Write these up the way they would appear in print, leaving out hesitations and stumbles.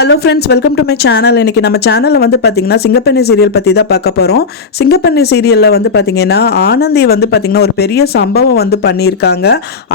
Hello friends, welcome to my channel. இன்னைக்கு நம்ம சேனலில் வந்து பார்த்தீங்கன்னா சிங்கப்பெண்ணை சீரியல் பற்றி தான் பார்க்க போகிறோம். சிங்கப்பெண்ணை சீரியலில் வந்து பார்த்தீங்கன்னா ஆனந்தி வந்து பார்த்தீங்கன்னா ஒரு பெரிய சம்பவம் வந்து பண்ணியிருக்காங்க.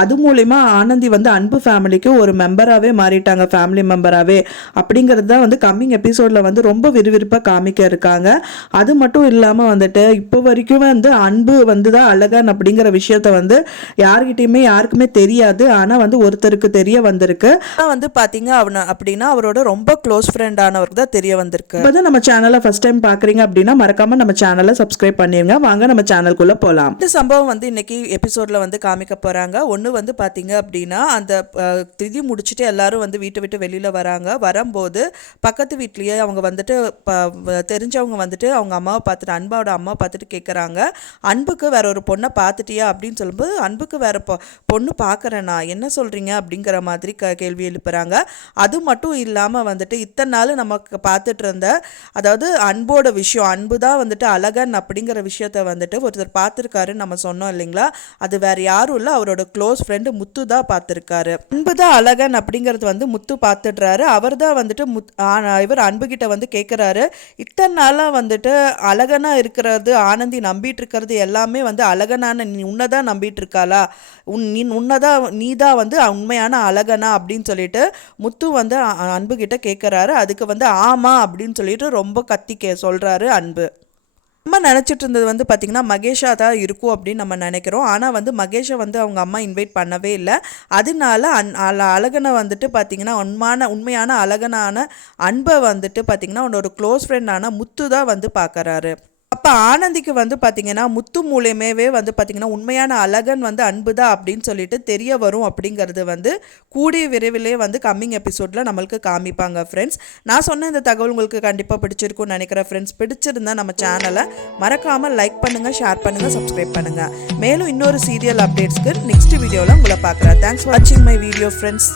அது மூலிமா ஆனந்தி வந்து அன்பு ஃபேமிலிக்கு ஒரு மெம்பராகவே மாறிட்டாங்க, ஃபேமிலி மெம்பராகவே. அப்படிங்கிறது தான் வந்து கம்மிங் எபிசோடில் வந்து ரொம்ப விறுவிறுப்பாக காமிக்க இருக்காங்க. அது மட்டும் இல்லாமல் வந்துட்டு இப்போ வரைக்கும் வந்து அன்பு வந்து தான் அழகன் அப்படிங்கிற விஷயத்த வந்து யாருக்குமே தெரியாது. ஆனால் வந்து ஒருத்தருக்கு தெரிய வந்திருக்கு. வந்து பார்த்தீங்க அப்படின்னா அவரோட ரொம்ப க்ளோஸ் ஃப்ரெண்டானவருக்கு தான் தெரிய வந்திருக்கு. இப்போ தான் நம்ம சேனலை ஃபர்ஸ்ட் டைம் பார்க்குறீங்க அப்படின்னா மறக்காம நம்ம சேனலை சப்ஸ்கிரைப் பண்ணிருங்க. வாங்க நம்ம சேனலுக்குள்ளே போகலாம். இந்த சம்பவம் வந்து இன்னைக்கு எபிசோடில் வந்து காமிக்க போகிறாங்க. ஒன்று வந்து பார்த்தீங்க அப்படின்னா அந்த திதி முடிச்சுட்டு எல்லாரும் வந்து வீட்டை விட்டு வெளியில் வராங்க. வரும்போது பக்கத்து வீட்லேயே அவங்க வந்துட்டு தெரிஞ்சவங்க வந்துட்டு அவங்க அம்மாவை பார்த்துட்டு அன்பாவோட அம்மா பார்த்துட்டு கேட்குறாங்க, அன்புக்கு வேற ஒரு பொண்ணை பார்த்துட்டியா அப்படின்னு சொல்லும்போது, அன்புக்கு வேற பொண்ணு பார்க்குறேண்ணா, என்ன சொல்கிறீங்க அப்படிங்கிற மாதிரி கேள்வி எழுப்புறாங்க. அது மட்டும் இல்லாமல் வந்துட்டு இத்தனை நாள் நமக்கு பார்த்துட்டு இருந்த, அதாவது அன்போட விஷயம், அன்பு தான் வந்துட்டு அழகன் அப்படிங்கிற விஷயத்த வந்துட்டு ஒருத்தர் பார்த்துருக்காருன்னு நம்ம சொன்னோம் இல்லைங்களா? அது வேற யாரும் இல்லை, அவரோட க்ளோஸ் ஃப்ரெண்டு முத்து தான் பார்த்துருக்காரு. அன்பு தான் அழகன் அப்படிங்கிறது வந்து முத்து பார்த்துடுறாரு. அவர் தான் வந்துட்டு இவர் அன்புகிட்ட வந்து கேட்குறாரு, இத்தனை நாளாக வந்துட்டு அழகனாக இருக்கிறது ஆனந்தி நம்பிட்டு இருக்கிறது எல்லாமே வந்து அழகனான நீ உன்னதான் நம்பிட்டு இருக்காளா, நீ தான் வந்து உண்மையான அழகனா அப்படின்னு சொல்லிட்டு முத்து வந்து அன்புகிட்ட கேட்குறாரு. அதுக்கு வந்து ஆமா அப்படின்னு சொல்லிட்டு ரொம்ப கத்தி சொல்கிறாரு அன்பு. நம்ம நினச்சிட்டு இருந்தது வந்து பார்த்திங்கன்னா மகேஷா தான் இருக்கும் அப்படின்னு நம்ம நினைக்கிறோம். ஆனால் வந்து மகேஷை வந்து அவங்க அம்மா இன்வைட் பண்ணவே இல்லை. அதனால அழகனை வந்துட்டு பார்த்திங்கன்னா உண்மையான அழகனான அன்பை வந்துட்டு பார்த்திங்கன்னா உன்னோட க்ளோஸ் ஃப்ரெண்டான முத்து தான் வந்து பார்க்குறாரு. அப்போ ஆனந்திக்கு வந்து பார்த்திங்கன்னா முத்து மூலியமாவே வந்து பார்த்திங்கன்னா உண்மையான அழகன் வந்து அன்பு தான் அப்படின்னு சொல்லிட்டு தெரிய வரும். அப்படிங்கிறது வந்து கூடிய விரைவிலே வந்து கம்மிங் எபிசோடில் நம்மளுக்கு காமிப்பாங்க ஃப்ரெண்ட்ஸ். நான் சொன்ன இந்த தகவல் உங்களுக்கு கண்டிப்பாக பிடிச்சிருக்கும்னு நினைக்கிறேன் ஃப்ரெண்ட்ஸ். பிடிச்சிருந்தா நம்ம சேனலை மறக்காமல் லைக் பண்ணுங்கள், ஷேர் பண்ணுங்கள், சப்ஸ்கிரைப் பண்ணுங்கள். மேலும் இன்னொரு சீரியல் அப்டேட்ஸ்க்கு நெக்ஸ்ட் வீடியோவில் உங்களை பார்க்குறேன். தேங்க்ஸ் ஃபார் வாட்சிங் மை வீடியோ ஃப்ரெண்ட்ஸ்.